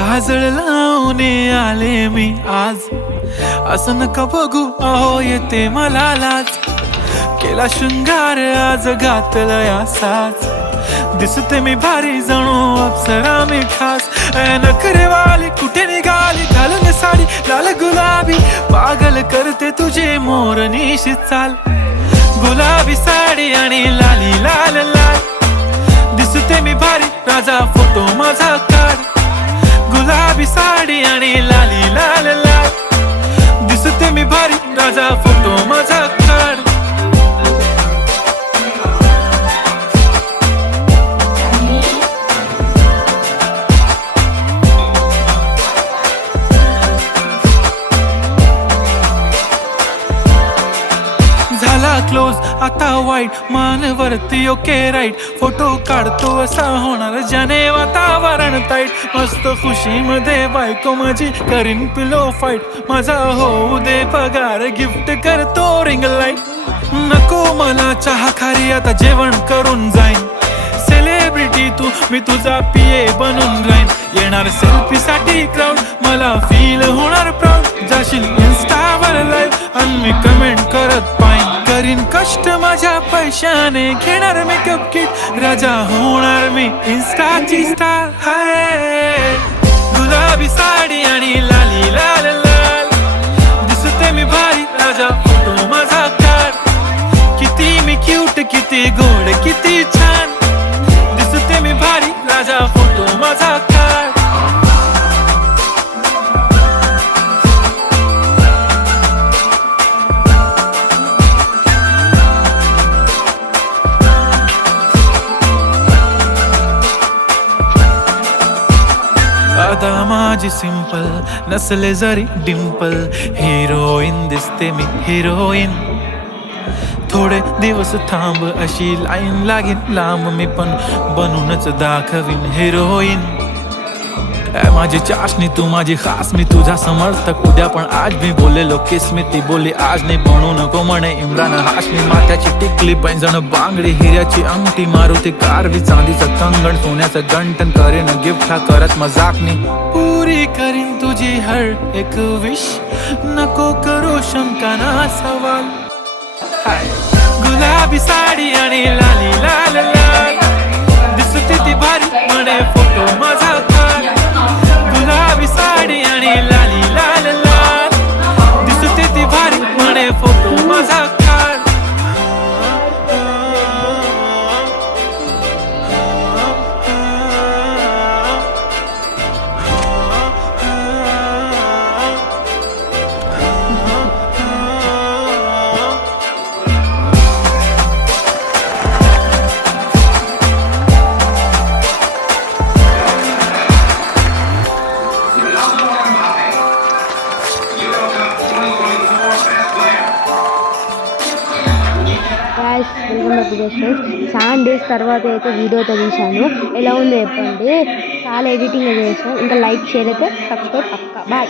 काजळ लावून आले मी आज, असं नका बघू अहो येते मला लाज. केला शृंगार आज घातला साज, दिसते मी भारी जणू अप्सरा मी खास. नखरेवाली कुठे निघाली घालून साडी लाल गुलाबी, पागल करते तुझे मोरनीशी चाल. गुलाबी साडी आणि लाली लाल लाल, दिसते मी भारी राजा फोटो माझा काढ. गुलाबी साडी आणि लाली लाल लाल, दिसते मी भारी राजा फोटो माझा काढ. झाला क्लोज आता वाईट, मान वरती ओके राईट. फोटो काढतो असा होणार ज्याने वातावरण ताईट. मस्त खुशी मध्ये बायको माझी करीन पिलो फाईट. माझा होऊ दे पगार गिफ्ट करतो रिंग लाईट. नको मला चहा खारी आता जेवण करून जाईन. सेलिब्रिटी तू मी तुझा पिये बनून राहीन. येणार सेल्फी साठी क्राऊड मला फील होणार प्राऊड. जाशील इन्स्टावर लाईव्ह आणि मी कमेंट करत पाईन. करीन कष्ट माझ्या पैशाने घेणार मेकअप किट. राजा होणार मी इन्स्टाची स्टार. हाय गुलाबी साडी आणि लाली लाल लाल, दिसते मी भारी राजा फोटो माझा काढ. किती मी क्यूट किती गोड किती छान, दिसते मी भारी राजा फोटो माझा काढ. आता माझी सिंपल नसले जरी डिंपल, हिरोईन दिसते मी हिरोईन. थोडे दिवस थांब अशी लाईन लागेल लांब, मी पण बनूनच दाखवीन हिरोईन. माझी चाशनी तू माझी खास, मी तुझा समर्थक उद्या पण आज. मी बोलेलो किस मी ती बोली आज नाही. बनू नको म्हणे इम्रान हाशमी. माथ्याची टिकली पैंजण बांगडी हिऱ्याची अंगठी, मारुती कारवी चांदीचं कंगण सोन्याचं गंटन. करेन गिफ्ट हा करत मजाकनी, पुरी करीन तुझी हर एक विश. नको करू शंका ना सवाल. गुलाबी साडी आणि लाली लाल लाल, दिसते ती भारी म्हणे फोटो माझा काढ. गुलाबी साडी आणि लाली लाल लाल, दिसते ती भारी म्हणे फोटो माझा काढ. చాలా డేస్ తర్వాత అయితే వీడియోతో తీశాను. ఎలా ఉందో చెప్పండి. చాలా ఎడిటింగ్ చేసాను. ఇంకా లైక్ షేర్ అయితే సబ్స్క్రైబ్ పక్కా. బాయ్.